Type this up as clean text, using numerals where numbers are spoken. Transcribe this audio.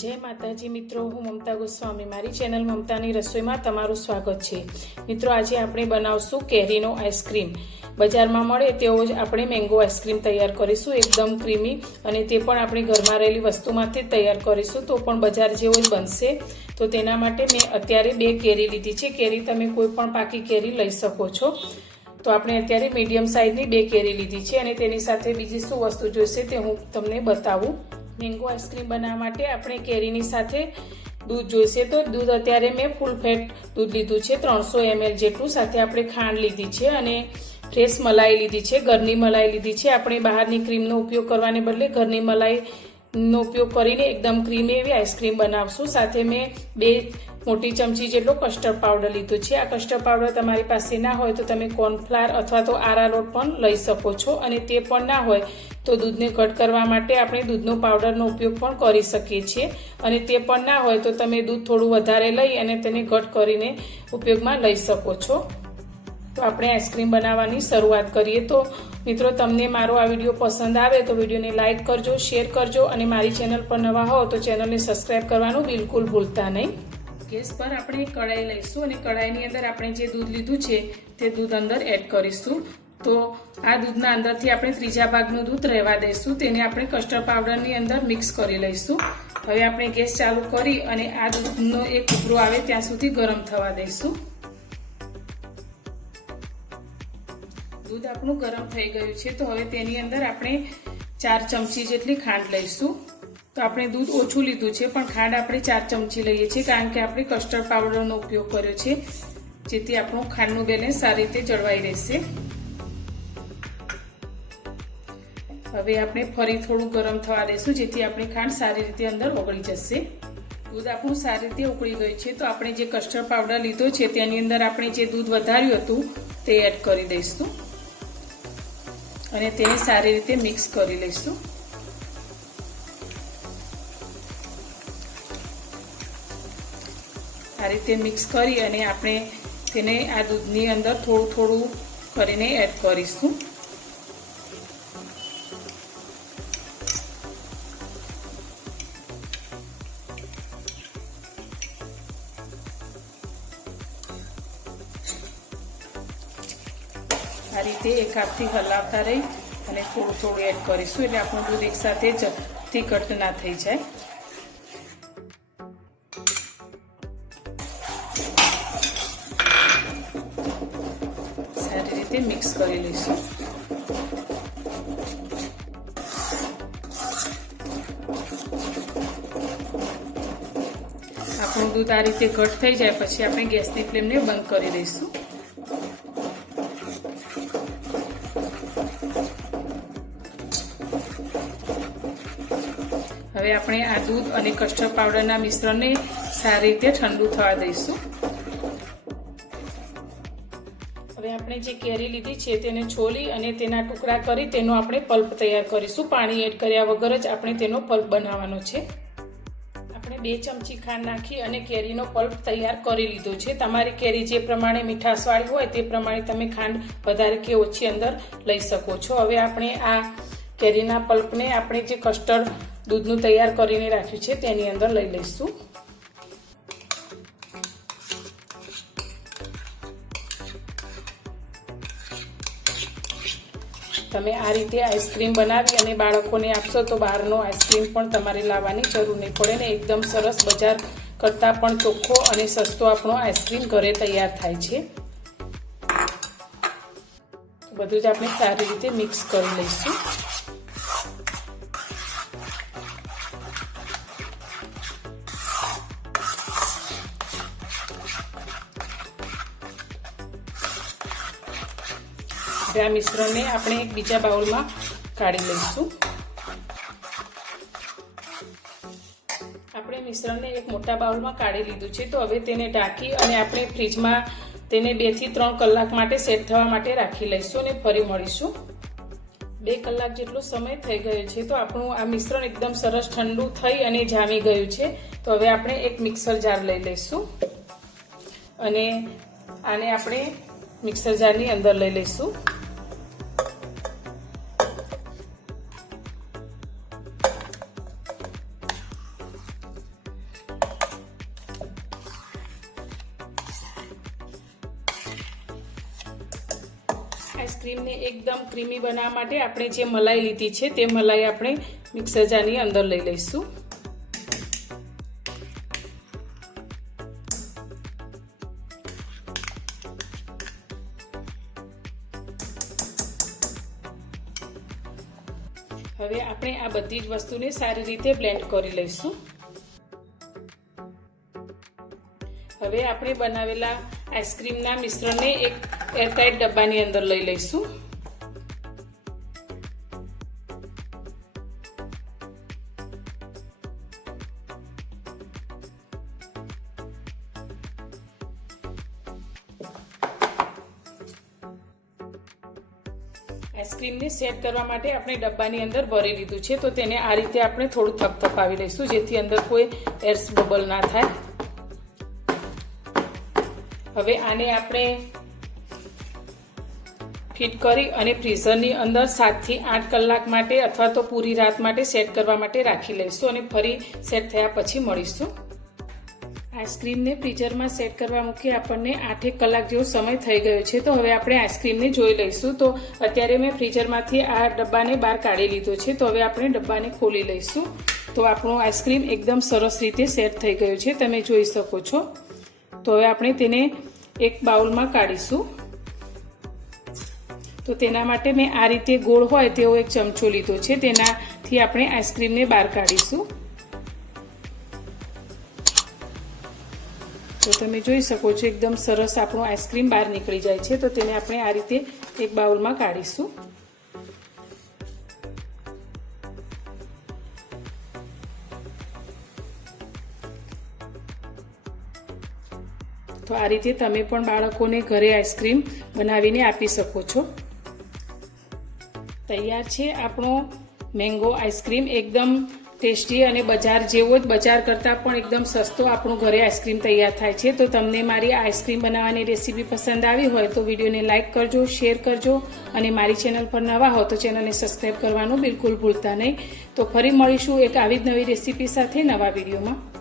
जय माताजी मित्रों, हूँ ममता गोस्वामी। मारी चेनल ममतानी रसोई में तमारुं स्वागत है। मित्रों, आज आपणे बनावशुं केरीनो आइसक्रीम। बजार में मळे तेवो ज आपणे मैंगो आइसक्रीम तैयार करीशुं, एकदम क्रीमी, अने ते पण आपणी घरमां रहेली वस्तुमांथी तैयार करीशुं, तो पण बजार जेवो ज बनशे। तो तेना माटे मैं अत्यारे 2 केरी लीधी छे। केरी तमे कोई पण पाकी केरी लई शको छो। तो आपणे अत्यारे मीडियम साइजनी 2 केरी लीधी छे अने तेनी साथे बीजी शुं वस्तु जोईशे ते हूँ तमने बतावुं। मैंगो आइसक्रीम बनाववा माटे आपणे केरीनी साथे दूध जोईशे। तो दूध अत्यारे मैं फूल फेट दूध लीधुं छे, 300 ml जेटलुं। साथे आपणे खांड लीधी छे अने फ्रेश मलाई लीधी छे, घरनी मलाई लीधी छे। आपणे बहारनी क्रीमनो उपयोग करवाने बदले घरनी मलाई नो उपयोग करीने एकदम क्रीमी एवी आइसक्रीम बनावशुं। साथे मैं 2 मोटी चमची जेटलो कस्टर्ड पाउडर लीधो छे। आ कस्टर्ड पाउडर तमारी पासे ना होय तो तमे कॉर्नफ्लावर अथवा तो आरारोट पण लई शको छो। अने ते पण ना होय तो दूधने घट करवा माटे आपणे दूधनो पाउडरनो उपयोग पण करी सकीए छीए। अने ते पण ना होय तो तमे दूध थोडुं वधारे लई अने तेने घट करीने उपयोगमां लई शको छो। तो आपणे आइसक्रीम बनाववानी शरूआत करीए। तो मित्रों, तमने मारो आ विडियो पसंद आवे तो विडियो ने लाइक करजो, शेर करजो अने मारी चेनल पर नवा हो तो चेनल ने सब्सक्राइब करवानुं बिल्कुल भूलता नहीं। गैस पर आपणे कढ़ाई लईशुं अने कढ़ाईनी अंदर आपणे जे दूध लीधुं छे ते दूध अंदर एड करीशुं। तो आ दूधना अंदरथी आपणे त्रीजा भागनुं दूध रहेवा दईशुं। तेने आपणे कस्टर्ड पाउडरनी अंदर मिक्स करी लईशुं। हवे आपणे गैस चालू करी अने आ दूधनो एक उभरो आवे त्यां सुधी गरम थवा दईशुं। दूध आपणुं गरम थई गयुं छे। तो हवे तेनी अंदर आपणे 4 चमची जेटली खांड लईशुं। तो आपणे दूध ओछुं लीधुं छे पण खांड आपणे 4 चमची लईए छीए, कारण के आपणे कस्टर्ड पाउडरनो उपयोग कर्यो छे, जेथी आपणुं खांडनुं बेलेन्स सारी रीते जळवाई रहेशे। हवे आपणे फरी थोडुं गरम थवा दईशुं, जेथी आपणी खांड सारी रीते अंदर ओगળી जशे। दूध आपणुं सारी रीते उकળી गयुं छे। तो आपणे जे कस्टर्ड पाउडर लीधो छे तेनी अंदर आपणे जे दूध वधार्युं हतुं ते एड करी दईशुं અને તેને સારી રીતે મિક્સ કરી લઈશું। આ રીતે મિક્સ કરી અને આપણે તેને આ દૂધની અંદર થોડું થોડું કરીને એડ કરીશું। आ रीते एक हाथथी हलावता रही અને થોડું થોડું એડ કરીશું, એટલે આપણું દૂધ એકસાથે જ ઘટ ના થઈ જાય। સારી રીતે મિક્સ કરી લઈશું। આપણું દૂધ આ રીતે ઘટ થઈ જાય પછી આપણે ગેસની ફ્લેમને બંધ કરી દઈશું। હવે આપણે આ दूध અને કસ્ટર્ડ પાવડરના મિશ્રણને સારી રીતે ઠંડુ થવા દઈશું। હવે આપણે જે કેરી લીધી છે તેને છોલી અને તેના ટુકડા કરી તેનો આપણે પલ્પ તૈયાર કરીશું। પાણી એડ કર્યા વગર જ આપણે તેનો પલ્પ બનાવવાનો છે। આપણે 2 ચમચી ખાંડ નાખી અને કેરીનો પલ્પ તૈયાર કરી લીધો છે। તમારી કેરી જે પ્રમાણે મીઠાશવાળી હોય તે પ્રમાણે તમે ખાંડ વધારે કે ઓછી અંદર લઈ શકો છો। હવે આપણે આ કેરીના પલ્પને આપણે જે કસ્ટર્ડ दूधनु तैयार करीने राख्युं छे तेनी अंदर लई लईशुं। तमे आ रीते आइसक्रीम बनावी अने बाळकोने आपशो तो बहारनो आइसक्रीम पण तमारे लाववानी जरूर नहीं पड़े ने एकदम सरस बजार करता पण चोख्खो अने सस्तो आपणो आइसक्रीम घरे तैयार थाय छे। बधुं ज आपणे सारी रीते मिक्स करी लईशुं। आ मिश्रण ने આપણે એક બીજા બાઉલમાં કાઢી લઈશું। આપણે મિશ્રણને એક મોટા બાઉલમાં કાઢી લીધું છે। તો હવે તેને ઢાંકી અને આપણે ફ્રીજમાં તેને 2 થી 3 કલાક માટે સેટ થવા માટે રાખી લઈશું અને ફરી મળીશું। 2 કલાક જેટલો સમય થઈ ગયો છે। તો આપણું આ મિશ્રણ એકદમ સરસ ઠંડુ થઈ અને જામી ગયું છે। તો હવે આપણે એક મિક્સર જાર લઈ લઈશું અને આને આપણે મિક્સર જારની અંદર લઈ લઈશું। આઈસ્ક્રીમને એકદમ ક્રીમી બનાવવા માટે આપણે જે મલાઈ લીધી છે તે મલાઈ આપણે મિક્સર જારની અંદર લઈ લઈશું. હવે આપણે આ બધી જ વસ્તુને સારી રીતે બ્લેન્ડ કરી લઈશું. હવે આપણે બનાવેલા આઈસ્ક્રીમના મિશ્રણને એક એરટાઇટ ડબ્બાની અંદર લઈ લઈશું. આઈસ્ક્રીમને સેટ કરવા માટે આપણે ડબ્બાની અંદર ભરી લીધું છે, તો તેને આ રીતે આપણે થોડું થપથપાવી લઈશું જેથી અંદર કોઈ એર્સ બબલ ના થાય. હવે આને આપણે ફિટ કરી અને ફ્રીઝરની અંદર 7 થી 8 કલાક માટે અથવા તો પૂરી રાત માટે સેટ કરવા માટે રાખી લઈશું અને ફરી સેટ થયા પછી મળીશું. આઈસ્ક્રીમને ફ્રીઝરમાં સેટ કરવા મૂકી આપણને 8 કલાક જેવો સમય થઈ ગયો છે. તો હવે આપણે આઈસ્ક્રીમને જોઈ લઈશું. તો અત્યારે મેં ફ્રીઝરમાંથી આ ડબ્બાને બહાર કાઢી લીધો છે. તો હવે આપણે ડબ્બાને ખોલી લઈશું. તો આપણું આઈસ્ક્રીમ એકદમ સરસ રીતે સેટ થઈ ગયું છે, તમે જોઈ શકો છો. તો હવે આપણે તેને એક બાઉલમાં કાઢીશું. તો તેના માટે મેં આ રીતે ગોળ હોય તેવો એક ચમચો લીધો છે, તેનાથી આપણે આઈસ્ક્રીમને બહાર કાઢીશું. તો તમે જોઈ શકો છો એકદમ સરસ આપણું આઈસ્ક્રીમ બહાર નીકળી જાય છે. તો તેને આપણે આ રીતે એક બાઉલમાં કાઢીશું. તો આ રીતે તમે પણ બાળકોને ઘરે આઈસ્ક્રીમ બનાવીને આપી શકો છો. તૈયાર છે આપણો મેંગો આઈસ્ક્રીમ. એકદમ ટેસ્ટી અને બજાર જેવો જ, બજાર કરતાં પણ એકદમ સસ્તો આપણું ઘરે આઈસ્ક્રીમ તૈયાર થાય છે. તો તમને મારી આઈસ્ક્રીમ બનાવવાની રેસીપી પસંદ આવી હોય તો વિડીયોને લાઇક કરજો, શેર કરજો અને મારી ચેનલ પર નવા હો તો ચેનલને સબસ્ક્રાઈબ કરવાનું બિલકુલ ભૂલતા નહીં. તો ફરી મળીશું એક આવી જ નવી રેસીપી સાથે નવા વિડીયોમાં.